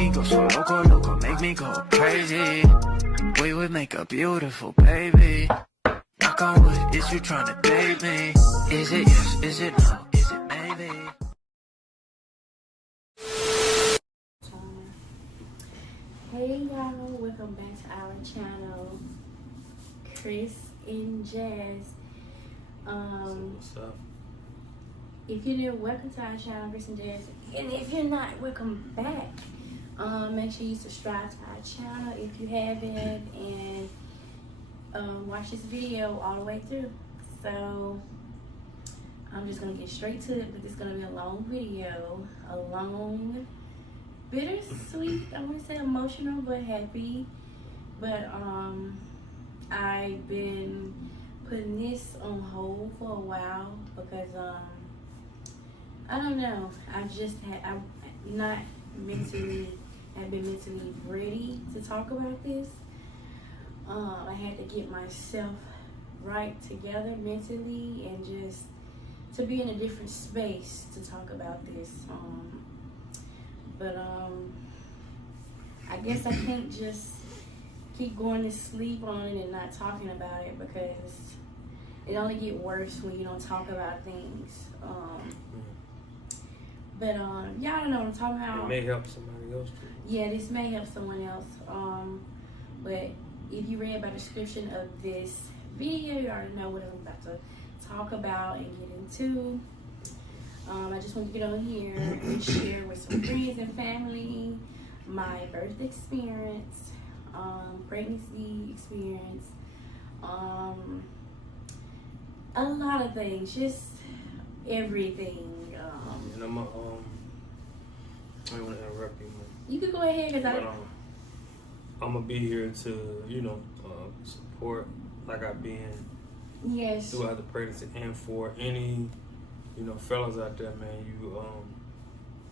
me go so loco, loco, make me go crazy. We would make a beautiful baby. Knock on wood, is you trying to date me? Is it yes, is it no, is it maybe? Hey y'all, welcome back to our channel, Chris and Jazz. What's up? If you're new, welcome to our channel, Chris and Jazz. And if you're not, welcome back. Make sure you subscribe to our channel if you haven't, and watch this video all the way through. So I'm just gonna get straight to it, but it's gonna be a long video, a long, bittersweet, I wouldn't say emotional, but happy. But I've been putting this on hold for a while because I don't know, I've not mentally been mentally ready to talk about this. I had to get myself right together mentally and just to be in a different space to talk about this. But I guess I can't just keep going to sleep on it and not talking about it, because it only gets worse when you don't talk about things. But y'all don't know what I'm talking about. It may help somebody else too. Yeah, this may help someone else. But if you read by the description of this video, you already know what I'm about to talk about and get into. I just want to get on here and share with some friends and family my birth experience, pregnancy experience, a lot of things, just everything. And I'm I don't want to interrupt you, man. You could go ahead, because I'm gonna be here to, support like I've been yes, throughout the pregnancy, and for any, fellas out there, man,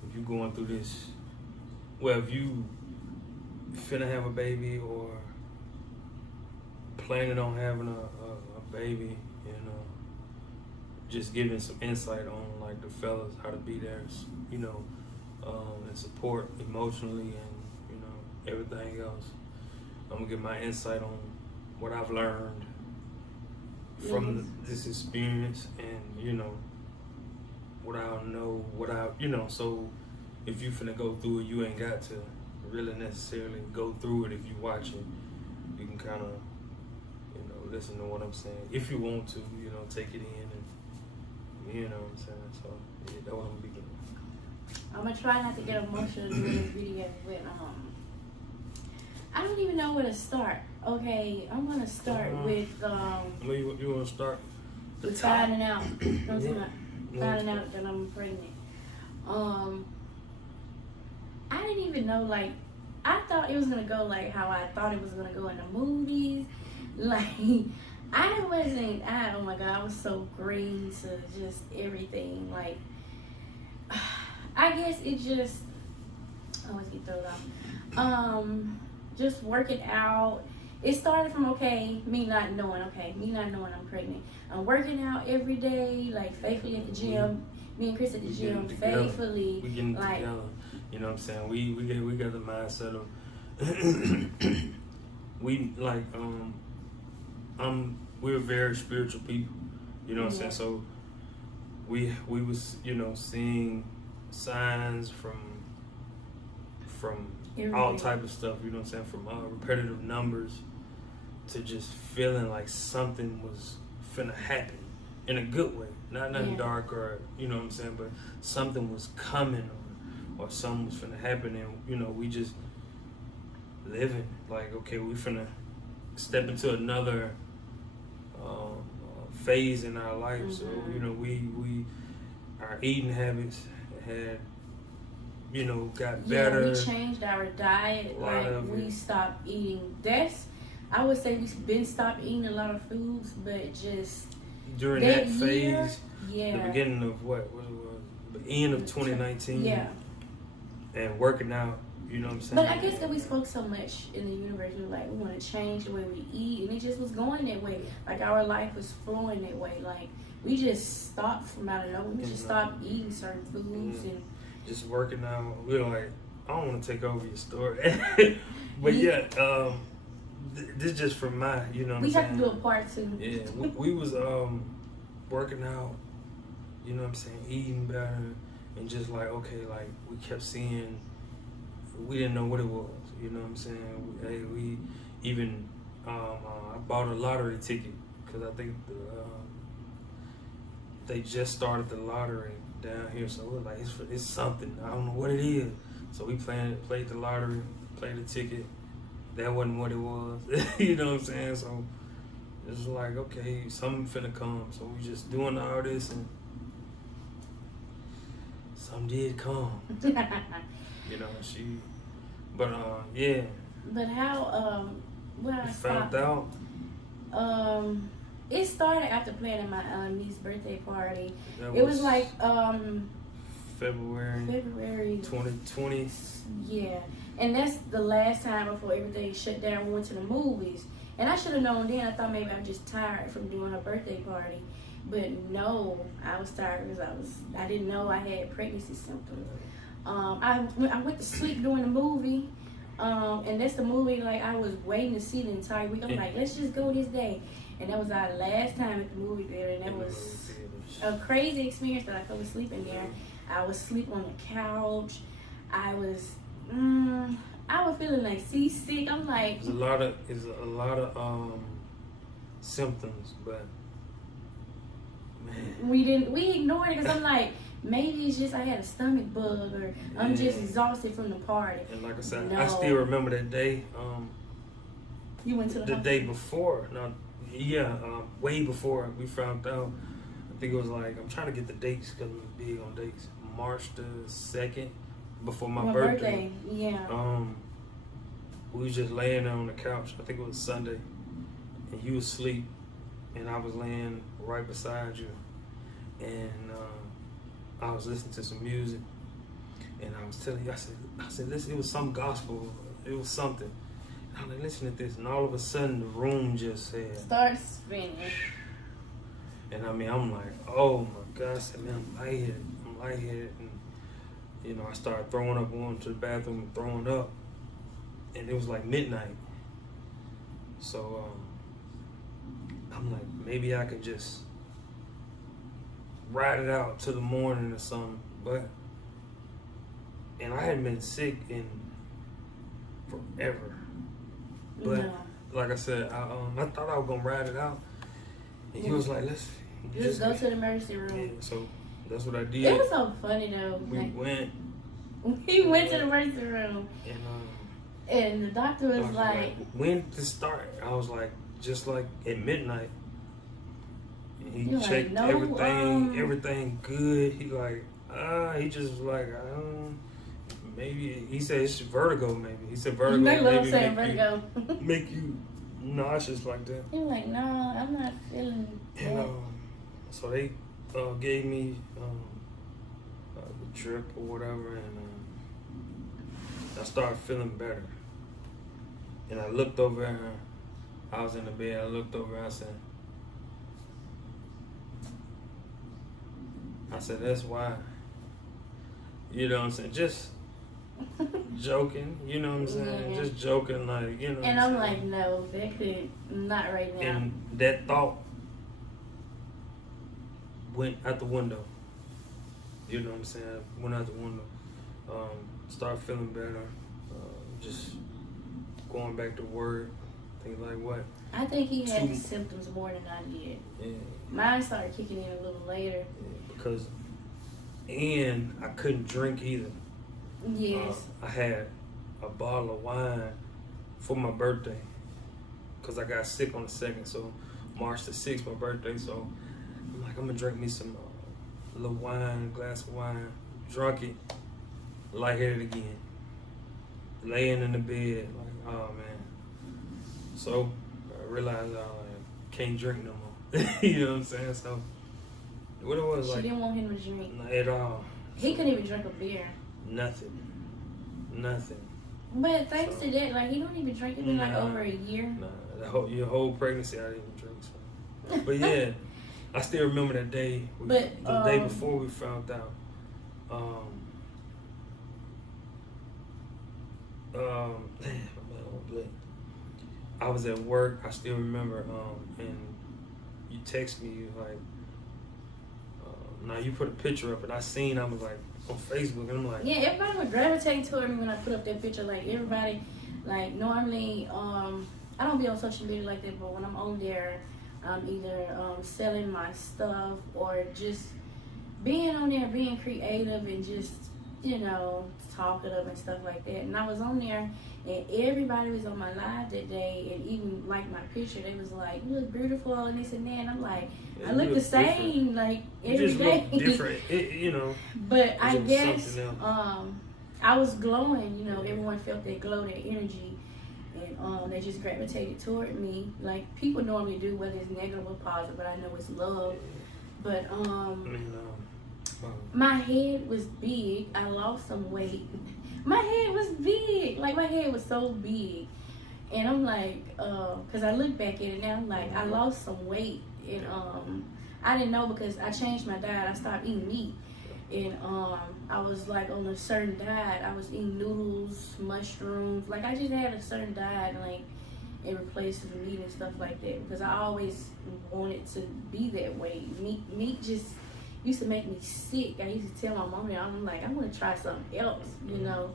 if you going through this, well, if you finna have a baby or planning on having a baby, just giving some insight on like the fellas, how to be there, and support emotionally and everything else. I'm gonna give my insight on what I've learned from this experience, and what I know, so if you finna go through it, you ain't got to really necessarily go through it. If you watch it, you can kind of listen to what I'm saying if you want to, take it in, and you know what I'm saying. So yeah, that's what I'm gonna be doing. I'm gonna try not to get emotional in this video, but I don't even know where to start. Okay, I'm gonna start with you wanna start? with finding out. Finding out that I'm pregnant. I didn't even know, like, I thought it was gonna go like how I thought it was gonna go in the movies. Like, oh my God, I was so green to just everything. Like, I guess it just, let's get thrown off. Just working out. It started from, me not knowing I'm pregnant. I'm working out every day, like faithfully at the gym. Me and Chris at the gym, faithfully. We getting together. You know what I'm saying? We got the mindset of we're very spiritual people. You know what I'm saying? So we was seeing signs from all type of stuff. You know what I'm saying? From repetitive numbers to just feeling like something was finna happen in a good way, not nothing dark or what I'm saying, but something was coming or something was finna happen, and we just living like, okay, we finna step into another phase in our life. So we our eating habits had got better. Yeah, we changed our diet. Like, we stopped eating. I would say we've been stopped eating a lot of foods, but just during that phase, the beginning of what was the end of 2019, and working out. You know what I'm saying? But I guess that we spoke so much in the universe, we were like, we want to change the way we eat, and it just was going that way. Like, our life was flowing that way. Like, we just stopped from out of nowhere. We just stopped eating certain foods and just working out. We were like, I don't want to take over your story, but yeah, this just from my, you know what We I'm have saying? to do a part 2. Yeah, we was working out, you know what I'm saying, eating better, and just like, okay, like we kept seeing, we didn't know what it was, you know what I'm saying? We even, I bought a lottery ticket because I think they just started the lottery down here, so it was like, it's something, I don't know what it is. So we played the lottery, played the ticket. That wasn't what it was, you know what I'm saying? So it's like, okay, something finna come. So we just doing all this, and some did come. You know, yeah. But how, when I Found stopped, out. it started after planning my niece's birthday party. That It was like, February February 2020. Yeah, and that's the last time before everything shut down. We went to the movies, and I should have known then. I thought maybe I'm just tired from doing her birthday party, but no, I was tired because I didn't know I had pregnancy symptoms. I went to sleep during the movie, and that's the movie like I was waiting to see the entire week. I'm like, let's just go this day, and that was our last time at the movie theater, and that was a crazy experience that I fell asleep in there. I was asleep on the couch. I was feeling like seasick. I'm like, There's a lot of symptoms, but man, we ignored it because I'm like, maybe it's just I had a stomach bug or I'm just exhausted from the party. And like I said, No. I still remember that day. You went to the hospital? day before. No, yeah, way before we found out. I think it was like, I'm trying to get the dates because I'm big on dates. March the 2nd, before my birthday. Yeah. We was just laying there on the couch. I think it was Sunday, and you was asleep, and I was laying right beside you, and I was listening to some music, and I was telling you, I said, listen, it was some gospel, it was something. And I'm like, listen to this, and all of a sudden the room just said, Start spinning. and I mean, I'm like, oh my God, I said, man, I'm lightheaded, and you know, I started throwing up, going to the bathroom and throwing up, and it was like midnight. So I'm like, maybe I could just ride it out to the morning or something, and I hadn't been sick in forever. But No. like I said, I thought I was gonna ride it out, and he was like, let's Just go to the emergency room. Yeah, so that's what I did. It was so funny though. We Like, went. we went to the emergency room, And and the doctor was like, when to start? I was like, just like at midnight. And he You're like, checked no, everything good. He like, he just was like, maybe, he said it's vertigo maybe. He said vertigo "Maybe what I'm maybe saying, vertigo." make you nauseous like that. He was like, "No, I'm not feeling And that." so they gave me the drip or whatever, and I started feeling better. And I looked over at her. I was in the bed. I looked over. I said, that's why. You know what I'm saying? Just joking. You know what I'm saying? Yeah. Just joking, like, you know. And what I'm saying? like, no, that could not right now. And that thought went out the window. You know what I'm saying? Went out the window. Started feeling better. Just going back to work. Things like what? I think he had the symptoms more than I did. Yeah. Mine started kicking in a little later. Yeah, and I couldn't drink either. Yes. I had a bottle of wine for my birthday because I got sick on the 2nd. So March the 6th, my birthday. So I'm like, I'm gonna drink me some little wine, glass of wine. Drunk it, lightheaded again. Laying in the bed, like, oh man. So I realized I can't drink no more. You know what I'm saying? So what it was She like? didn't want him to drink. Not at all. He couldn't even drink a beer. Nothing. But thanks to that, like, he don't even drink. It's been like over a year. Nah, your whole pregnancy I didn't even drink. So. But yeah, I still remember that day. The day before we found out. I was at work. I still remember, and you text me, you like, now you put a picture up, and I was like, on Facebook, and I'm like, yeah, everybody would gravitate toward me when I put up that picture. Like everybody, like normally, I don't be on social media like that, but when I'm on there, I'm either selling my stuff or just being on there, being creative and just, you know, talkative and stuff like that. And I was on there, and everybody was on my live that day, and even like my picture, they was like, "You look beautiful," and this and that. And I'm like, I look the same, different. Like every day. Look different, you know. But I guess I was glowing. You know, everyone felt that glow, that energy, and they just gravitated toward me, like people normally do, whether it's negative or positive. But I know it's love. But my head was big. I lost some weight. My head was big. Like, my head was so big. And I'm like, because I look back at it now, I'm like, I lost some weight. And I didn't know because I changed my diet. I stopped eating meat. And I was like on a certain diet. I was eating noodles, mushrooms. Like, I just had a certain diet, like, in replace of meat and stuff like that. Because I always wanted to be that way. Meat just used to make me sick. I used to tell my mom that I'm like, I want to try something else, you know.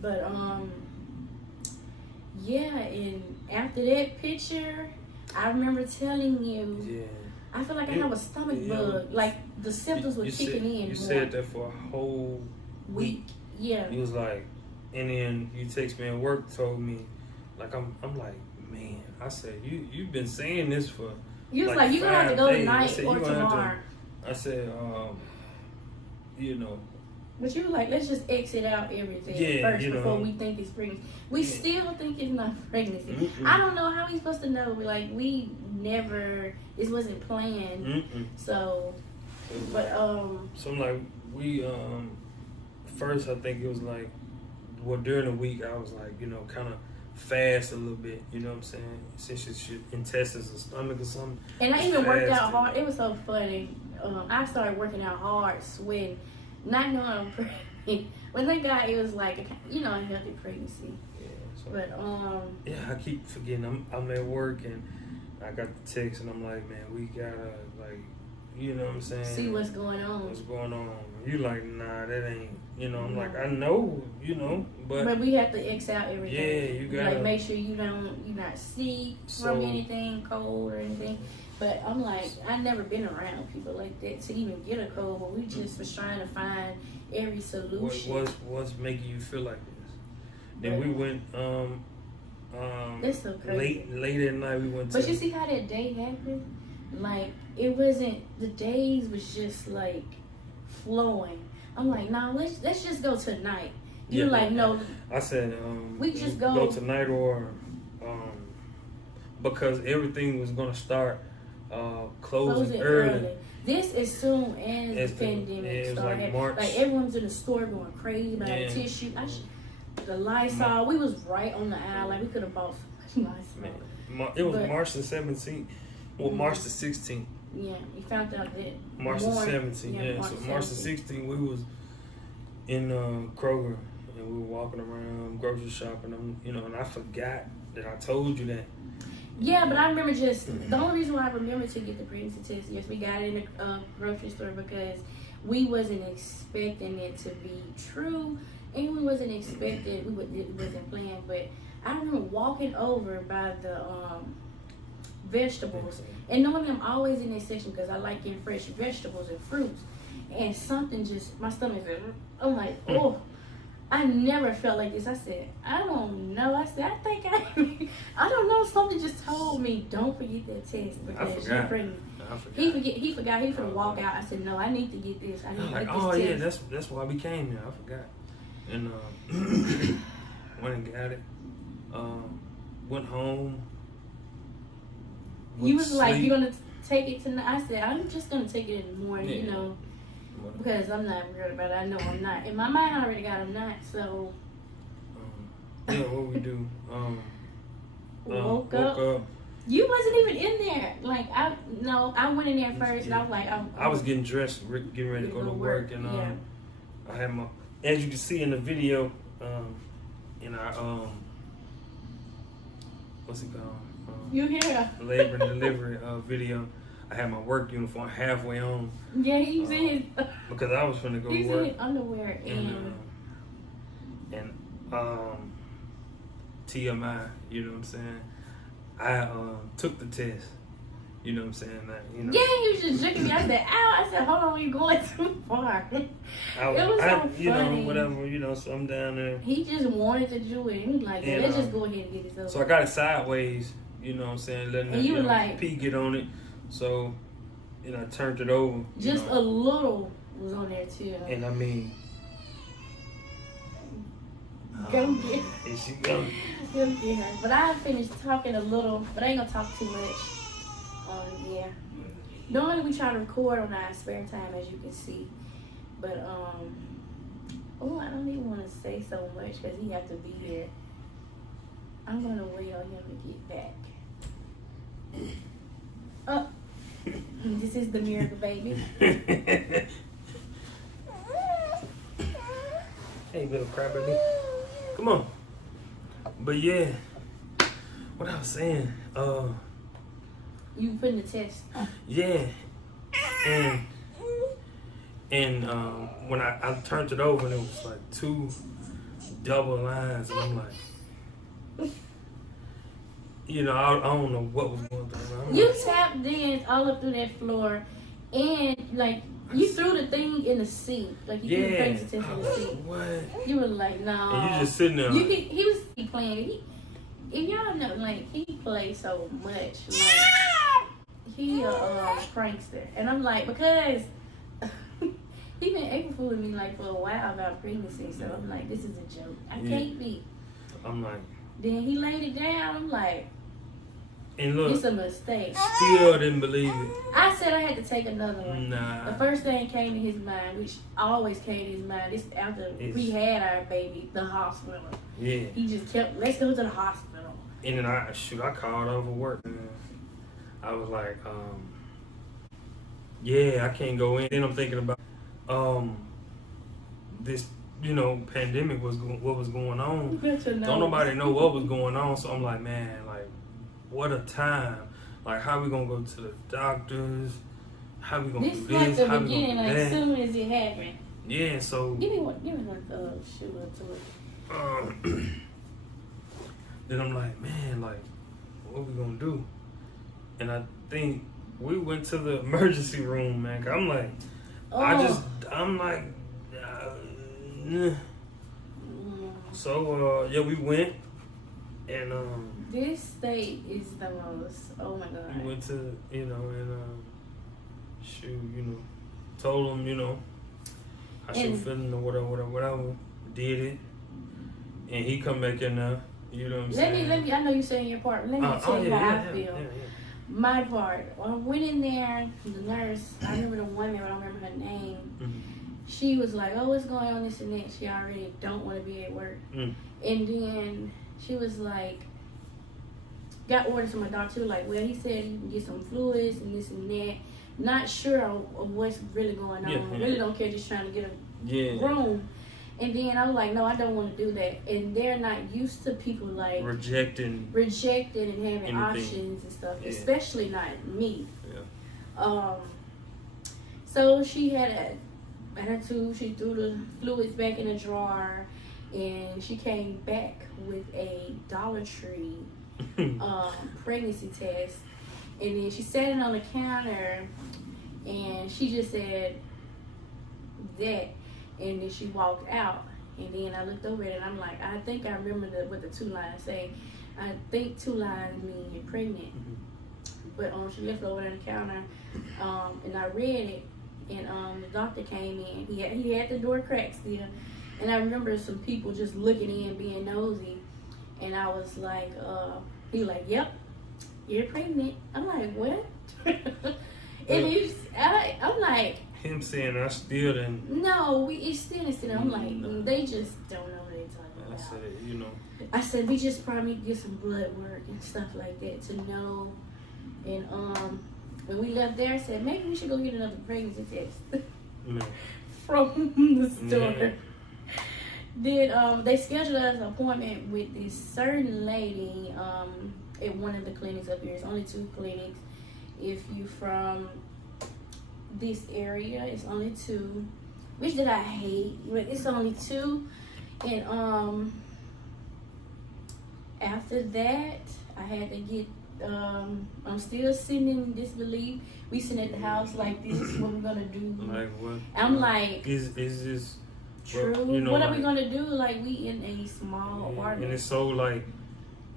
But yeah, and after that picture, I remember telling you, I feel like I have a stomach bug. Like the symptoms were kicking in. You said that for a whole week. Yeah. You was like, and then you text me at work, told me, like I'm like, man. I said, you've been saying this for. You was like you're gonna have to go tonight or tomorrow. I said, you know. But you were like, let's just exit out everything first before we think it's pregnancy. We still think it's not pregnancy. Mm-mm. I don't know how we supposed to know. Like, we never, this wasn't planned. Mm-mm. So, but, So, like, we, first I think it was like, well, during the week I was like, you know, kind of fast a little bit, you know what I'm saying? Since your intestines or stomach or something. And I even worked out hard. It was so funny. I started working out hard, sweating, not knowing I'm pregnant. When they got, it was like, you know, a healthy pregnancy. Yeah. So, but yeah, I keep forgetting. I'm at work and I got the text and I'm like, man, we gotta like, you know what I'm saying? See what's going on. What's going on? You like, nah, that ain't. You know, I'm like, I know, you know, but we have to X out everything. Yeah, you gotta like make sure you're not sick from anything, cold or anything. But I'm like, I've never been around people like that to even get a cold, but we just was trying to find every solution. What's making you feel like this? Then we went that's so crazy. late at night we went to. But you see how that day happened? Like, it wasn't, the days was just like flowing. I'm like, nah, let's just go tonight. You're like, no. I said, we just go tonight or because everything was gonna start closing early. This as soon as the pandemic started. Like March. Like everyone's in the store going crazy about the tissue. The Lysol. We was right on the aisle. Like we could have bought so much Lysol. It was March the 17th. Well, March the 16th. Yeah, we found out that March the 17th. Yeah, so March the 16th, we was in Kroger and we were walking around grocery shopping. And I forgot that I told you that. Yeah, but I remember just the only reason why I remember to get the pregnancy test. Yes, we got it in the grocery store because we wasn't expecting it to be true, and we wasn't expecting it wasn't planned. But I remember walking over by the vegetables, and normally I'm always in that section because I like getting fresh vegetables and fruits, and something just, my stomach said, I'm like, oh, I never felt like this. I said, I don't know. I said, I don't know, something just told me, don't forget that test because you're pregnant. He forgot, he could walk out. I said, no, I need to get this. I need to get this test. Yeah, that's why we came here. I forgot. And went and got it. Went home. You was like, you're gonna take it tonight. I said, I'm just gonna take it in the morning, because I'm not worried about it. I know I'm not. In my mind, I already got I'm not. So what we do? Woke up. You wasn't even in there. Like I went in there first, and I was like, I was getting dressed, getting ready to go to work, and I had my, as you can see in the video, and our what's it called? You hear? Labor and delivery video. I had my work uniform halfway on. Yeah, he was in his. Because I was finna go He's to work. in his underwear And TMI, you know what I'm saying? I took the test. You know what I'm saying? Like, you know. Yeah, he was just jerking me. I said, ow. I said, hold on, you're going too far. It was so funny. You know, whatever, you know, so I'm down there. He just wanted to do it. He was like, And, let's just go ahead and get this over. So I got it sideways, you know what I'm saying? Letting And the you were like, P get on it. So, you know, I turned it over. Just a little was on there too. And I mean, Go get her. Here she go. Go get her. But I finished talking a little, but I ain't gonna talk too much. Yeah. Normally we try to record on our spare time, as you can see. But oh, I don't even want to say so much because he have to be here. I'm gonna wait on him to get back. Oh, this is the miracle baby. Hey, little crybaby. Come on. But yeah, what I was saying, You putting the test. yeah, and when I turned it over, and it was like 2 double lines, and I'm like, you know, I don't know what was going on. You tapped in all up through that floor, and like you threw the thing in the sink, like you threw the pregnancy test in the sink. What? You were like, no. And you just sitting there. He was playing. If y'all know, like he plays so much, like he a prankster, and I'm like, because he been April fooling me like for a while about pregnancy, so I'm like, this is a joke. I can't be. I'm like. Then he laid it down. I'm like, and look, it's a mistake. Still didn't believe it. I said I had to take another one. Nah. The first thing came to his mind, which always came to his mind, this after we had our baby, the hospital. Yeah. He just kept, let's go to the hospital. And then I called over work. And I was like, yeah, I can't go in. Then I'm thinking about this, you know, pandemic what was going on. Don't nobody know what was going on. So I'm like, man, like, what a time. Like, how we gonna go to the doctors? How we gonna do this? This like how the beginning, like as soon as it happened. Yeah, so. Give me one shoe to it. Then I'm like, man, like, what we gonna do? And I think we went to the emergency room, man. 'Cause I'm like, I'm like, so yeah, we went, and this state is the most. Oh my god. We went to, you know, and you know, told them, you know, how she was feeling or whatever. Did it, and he come back in there. You know what I'm saying? Let me. I know you're saying your part. Let me tell you how I feel. Yeah. My part. When I went in there, the nurse. I remember the woman, but I don't remember her name. Mm-hmm. She was like, "Oh, what's going on? This and that." She already don't want to be at work. And then she was like, got orders from my doctor. Like, well, he said you can get some fluids and this and that. Not sure of what's really going on. Yeah. Really don't care. Just trying to get a room. And then I was like, no, I don't want to do that. And they're not used to people like rejecting and having anything. options and stuff, especially not me. Yeah. So she had her tube. She threw the fluids back in a drawer, and she came back with a Dollar Tree pregnancy test. And then she sat it on the counter, and she just said that. And then she walked out, and then I looked over it, and I'm like, I think I remember what the 2 lines say. I think 2 lines mean you're pregnant. But she left it over on the counter, and I read it, and the doctor came in. He had the door cracked still, and I remember some people just looking in, being nosy, and I was like, he was like, yep, you're pregnant. I'm like, what? And I'm like. Him saying I still didn't. No, it's still. I'm like, they just don't know what they're talking about. I said, you know. I said, we just probably need to get some blood work and stuff like that to know. And when we left there, I said, maybe we should go get another pregnancy test from the store. they scheduled us an appointment with this certain lady at one of the clinics up here. It's only 2 clinics. If you from this area, it's only 2, which did I hate, but it's only 2. And after that, I had to get. I'm still sitting in disbelief. We sitting at the house like this. What we gonna do? Like what? I'm like, is this true? Well, you know, what are like, we gonna do? Like, we in a small apartment. And it's so like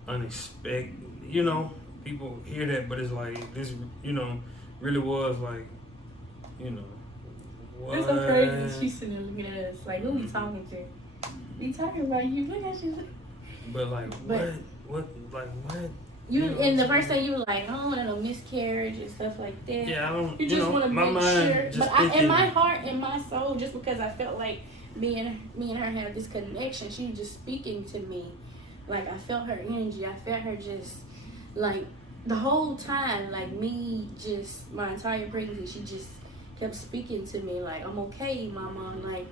unexpected. You know, people hear that, but it's like this. You know, really was like, you know, what? It's so crazy. She's sitting there looking at us like, who we talking to? We talking about you? Look at you. But like, what? Like what? You know, and the first thing you were like, I don't want no miscarriage and stuff like that. Yeah, I don't. You just want to my make mind sure. just But thinking, in my heart, in my soul, just because I felt like me and her have this connection, she was just speaking to me. Like, I felt her energy. I felt her just like the whole time. Like, me, just my entire pregnancy, she just kept speaking to me. Like, I'm okay, mama. Like,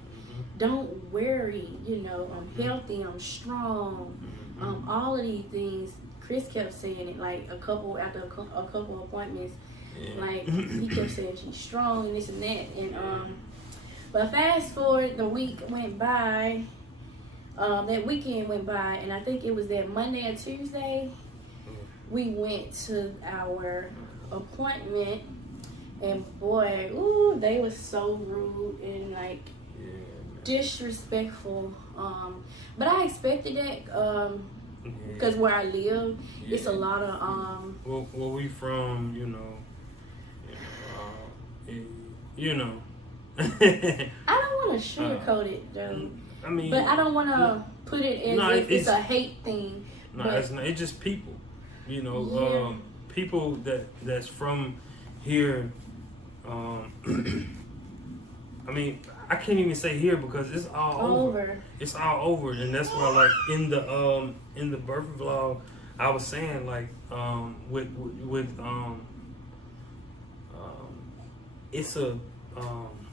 don't worry. You know, I'm healthy. I'm strong. All of these things. Chris kept saying it like after a couple appointments. Yeah. Like, he kept saying she's strong and this and that. And but fast forward, the week went by. That weekend went by, and I think it was that Monday or Tuesday. We went to our appointment, and boy, ooh, they was so rude and like disrespectful. But I expected that. Because where I live, it's a lot of Where we from, you know. I don't want to sugarcoat it though. I mean, but I don't want to put it as if it's a hate thing. No, but it's not. It's just people. People that's from here. I mean, I can't even say here because it's all over. It's all over, and that's why, like in the birth vlog, I was saying like with it's a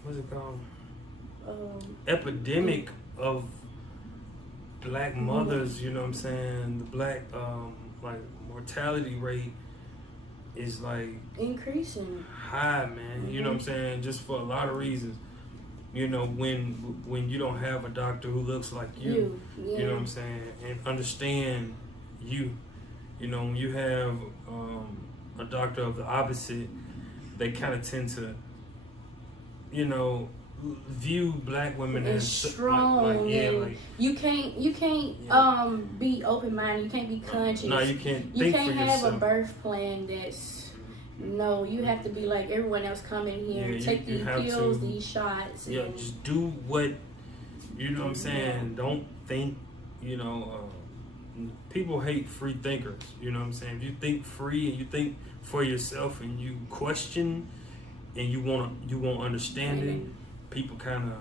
what's it called? Epidemic of black mothers. You know what I'm saying? The black like mortality rate is like increasing high, man. You know what I'm saying? Just for a lot of reasons. You know, when you don't have a doctor who looks like you, you know what I'm saying, and understand you. You know, when you have a doctor of the opposite, they kind of tend to, view black women as strong. like you can't be open minded. You can't be conscious. No, you can't. You think can't for have yourself. a birth plan that's. No, you have to be like everyone else. Come in here and take these pills, these shots. Yeah, and just do what, you know what I'm saying? Don't think, people hate free thinkers. You know what I'm saying? If you think free and you think for yourself and you question and you want understanding, people kind of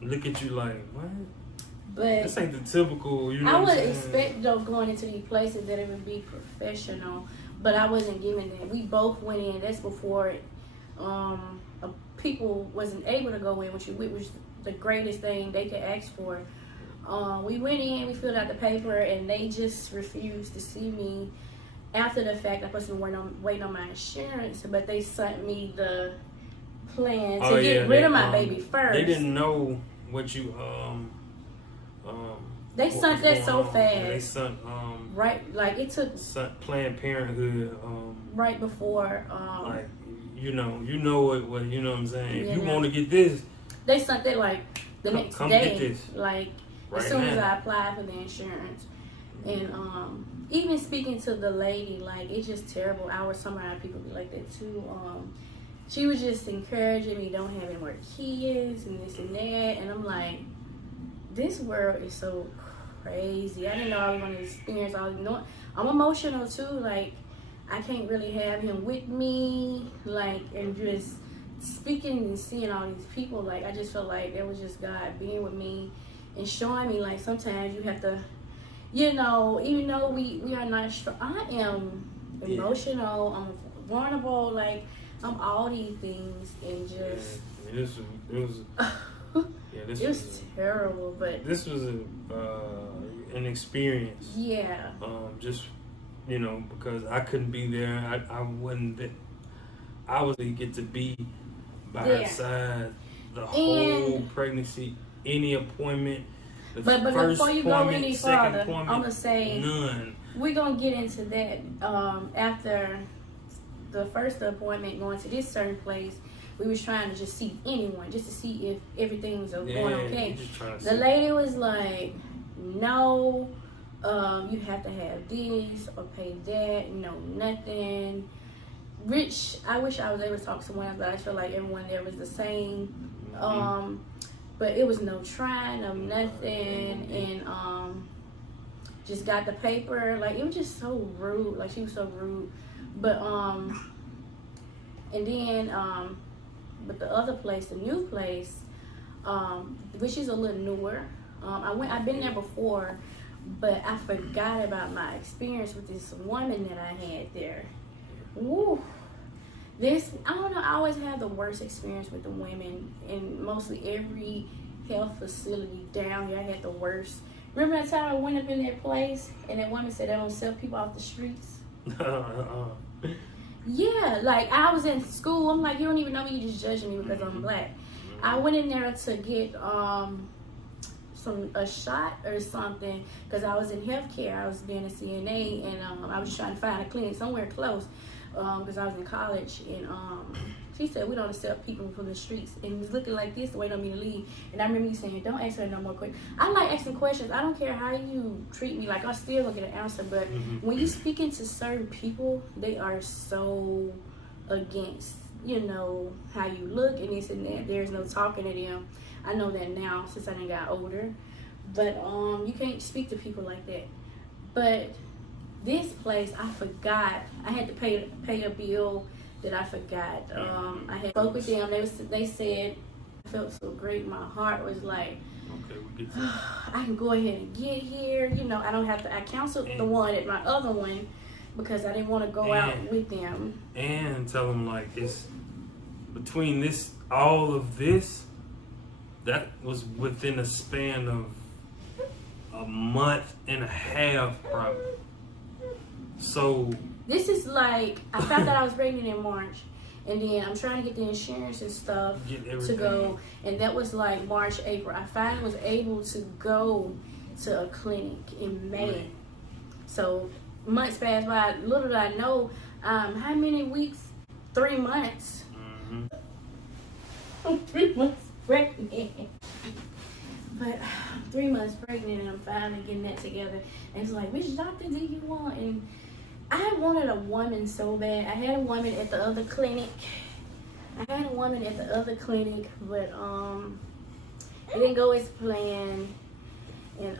look at you like, what? But this ain't the typical, I would expect though going into these places that it would be professional. But I wasn't given that. We both went in. That's before people wasn't able to go in, which was the greatest thing they could ask for. We went in, we filled out the paper, and they just refused to see me. After the fact, I was waiting on my insurance, but they sent me the plan to get rid of my baby first. They didn't know what you They sent that so fast. Yeah, they sent right, like it took Planned Parenthood right before like you know what you know what I'm saying. If you want to get this, they sent that like the next come day. Get this. Like right as soon now. as I applied for the insurance, and even speaking to the lady, like it's just terrible. Our summer people be like that too. She was just encouraging me, don't have any more kids and this and that, and I'm like, this world is so crazy. I didn't know I was going to experience all this. I'm emotional too. Like, I can't really have him with me. Like, and just speaking and seeing all these people. Like, I just felt like that was just God being with me and showing me, like, sometimes you have to, even though we are not strong. I am emotional. I'm vulnerable. Like, I'm all these things and just. It was Yeah, it was terrible, but this was an experience. Yeah. Just because I couldn't be there, I wasn't. I was able to get to be by her side the whole pregnancy, any appointment. But before you go any further, I'm gonna say none. We're gonna get into that after the first appointment. Going to this certain place, we was trying to just see anyone, just to see if everything was going okay. The lady was like, "No, you have to have this or pay that. No, nothing." Which I wish I was able to talk to someone else, but I feel like everyone there was the same. But it was no trying of nothing, and just got the paper. Like, it was just so rude. Like, she was so rude. But and then but the other place, the new place, which is a little newer. I've been there before, but I forgot about my experience with this woman that I had there. Woo. I don't know, I always have the worst experience with the women in mostly every health facility down here. I had the worst. Remember that time I went up in that place and that woman said they don't sell people off the streets? Yeah, like I was in school. I'm like, you don't even know me, you just judging me because I'm black. I went in there to get a shot or something because I was in healthcare. I was being a CNA, and I was trying to find a clinic somewhere close because I was in college. And she said, we don't accept people from the streets. And it was looking like this, waiting on me to leave. And I remember you saying, don't ask her no more questions. I like asking questions. I don't care how you treat me. Like, I still don't get an answer. But when you speak into certain people, they are so against, how you look and this and that. There's no talking to them. I know that now since I done got older. But you can't speak to people like that. But this place, I forgot. I had to pay a bill that I forgot. I had spoke with them. They said, I felt so great. My heart was like, okay, we get I can go ahead and get here. I don't have to. I canceled the one at my other one because I didn't want to go out with them. And tell them, like, it's between all of this, that was within a span of a month and a half, probably. So this is like, I found out I was pregnant in March, and then I'm trying to get the insurance and stuff to go, and that was like March, April. I finally was able to go to a clinic in May. Right. So months passed by. Little did I know, how many weeks? 3 months. 3 months pregnant. But 3 months pregnant, and I'm finally getting that together. And it's like, which doctor do you want? And I wanted a woman so bad. I had a woman at the other clinic. But it didn't go as planned. And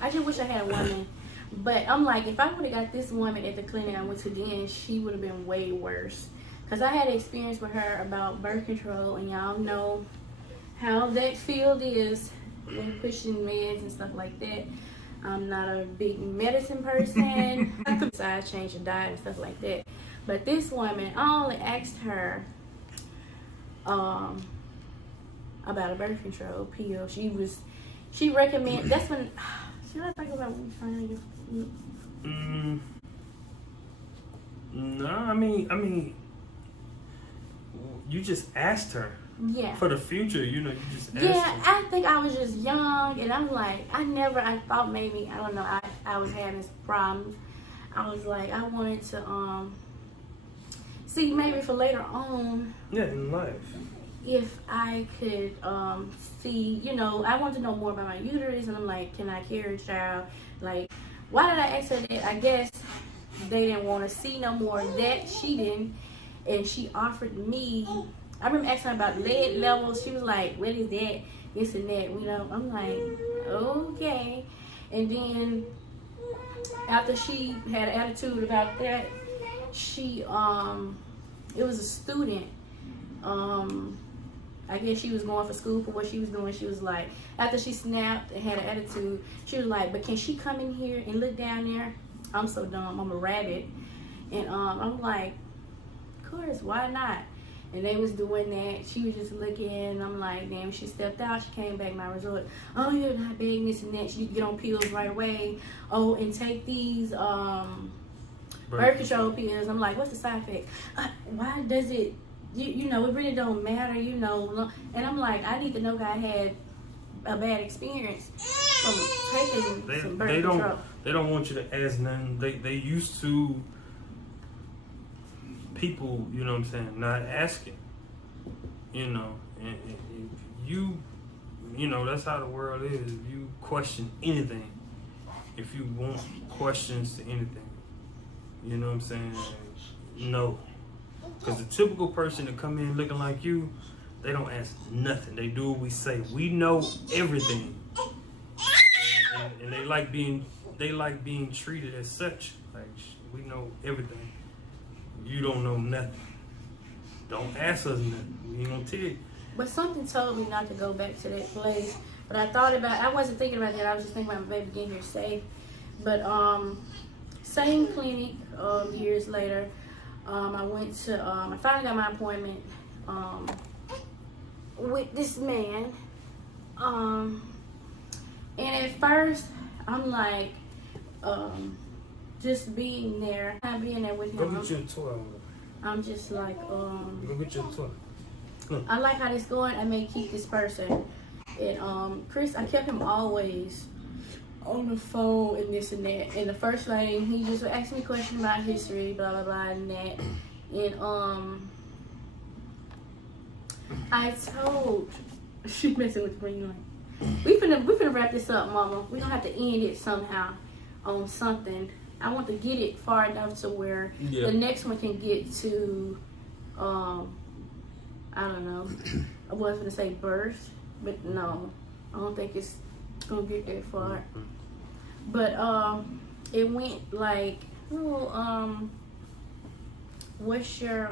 I just wish I had a woman. But I'm like, if I would have got this woman at the clinic I went to then, she would have been way worse. Because I had experience with her about birth control, and y'all know how that field is when pushing meds and stuff like that. I'm not a big medicine person. I changed the diet and stuff like that. But this woman, I only asked her about a birth control pill. She recommended, that's when, should I talk about when we finally No, I mean, you just asked her. Yeah. For the future, you just asked her. I think I was just young, and I'm like, I thought maybe, I don't know, I was having some problems. I was like, I wanted to, see, maybe for later on. Yeah, in life. If I could, see, I wanted to know more about my uterus, and I'm like, can I carry a child? Like, why did I ask her that? I guess they didn't want to see no more of that. She didn't, and she offered me, I remember asking her about lead levels. She was like, what is that? This and that, I'm like, okay. And then after she had an attitude about that, she, it was a student. I guess she was going for school for what she was doing. She was like, after she snapped and had an attitude, she was like, but can she come in here and look down there? I'm so dumb. I'm a rabbit. And I'm like, of course, why not? And they was doing that. She was just looking, and I'm like, damn, she stepped out. She came back, my resort. Oh, you're not big, this and that. She need to get on pills right away. Oh, and take these birth control pills. I'm like, what's the side effect? Why does it, you know, it really don't matter, you know. And I'm like, I need to know that I had a bad experience from taking some birth control. They don't want you to ask nothing. They used to people, you know what I'm saying, not asking, you know, and you know, that's how the world is. If you question anything, if you want questions to anything, you know what I'm saying, no. Because the typical person that come in looking like you, they don't ask nothing. They do what we say. We know everything, and they like being treated as such. Like, we know everything. You don't know nothing. Don't ask us nothing. We ain't gonna tell you. But something told me not to go back to that place. But I thought about, I wasn't thinking about that. I was just thinking about my baby getting here safe. But same clinic, years later, I went to, I finally got my appointment with this man. And at first, I'm like, just being there, not being there with him. Go get you a tour. I'm just like, Go get you a tour. I like how this going. I may keep this person. And Chris, I kept him always on the phone and this and that. And the first thing, he just would ask me questions about history, blah blah blah, and that. And I told, she messing with me like, we finna wrap this up, Mama. We gonna have to end it somehow on something. I want to get it far enough to where the next one can get to, I don't know. I was gonna say birth, but no, I don't think it's gonna get that far. But it went like, oh, what's your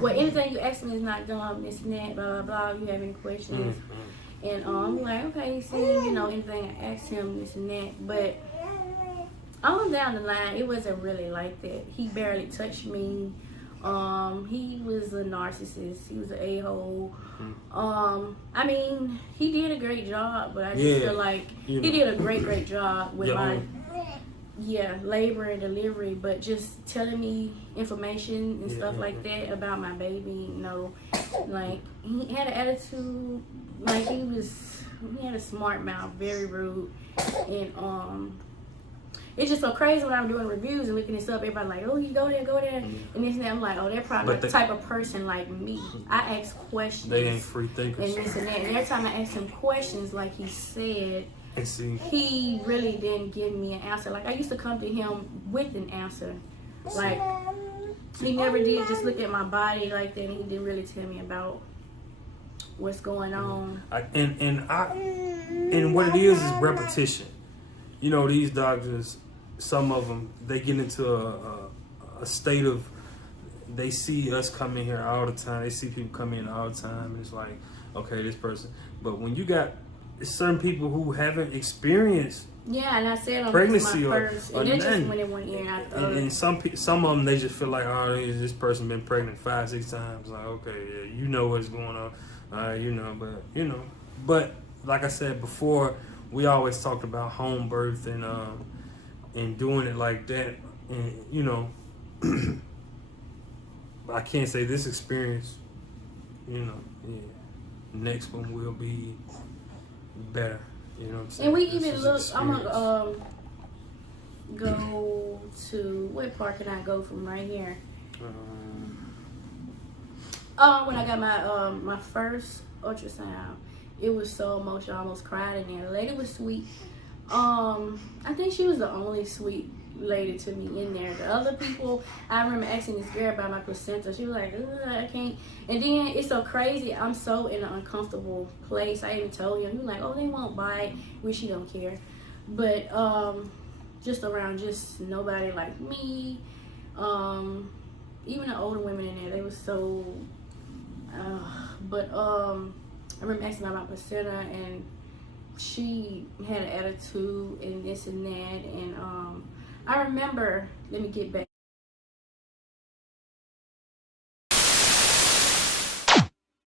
well, anything you ask me is not done, this and that, blah blah blah. You have any questions? And I'm like, okay, see, you know, anything I asked him, this and that. But on down the line, it wasn't really like that. He barely touched me. He was a narcissist. He was an a-hole. I mean, he did a great job, but I just feel like he did a great job with my labor and delivery, but just telling me information and stuff like that about my baby, you know, like he had an attitude, like he had a smart mouth, very rude, and it's just so crazy when I'm doing reviews and looking this up. Everybody like, oh, you go there, and this and that. I'm like, oh, they're probably the type of person like me. I ask questions. They ain't free thinkers. And this and that. And every time I ask him questions, like he said, he really didn't give me an answer. Like I used to come to him with an answer. Like he never did just look at my body like that, and he didn't really tell me about what's going on. And what it is repetition. You know, these doctors, some of them, they get into a state of, they see us come in here all the time. They see people come in all the time. And it's like, okay, this person. But when you got certain people who haven't experienced and I said pregnancy or and it just went in one ear and I thought. And some of them, they just feel like, oh, this person been pregnant 5-6 times. Like, okay, yeah, you know what's going on. You know, but like I said before, we always talked about home birth and doing it like that, and you know, I can't say this experience, you know, next one will be better, you know what I'm saying? And we even look, I'm gonna go to, what part can I go from right here? When I got my first ultrasound, it was so emotional, I almost cried in there. The lady was sweet. I think she was the only sweet lady to me in there. The other people, I remember asking this girl about my placenta. She was like, I can't. And then it's so crazy. I'm so in an uncomfortable place. I even told him, he was like, oh, they won't bite. Which he don't care. But just around just nobody like me. Even the older women in there, they were so. I remember asking about my placenta, and she had an attitude and this and that. And I remember, let me get back.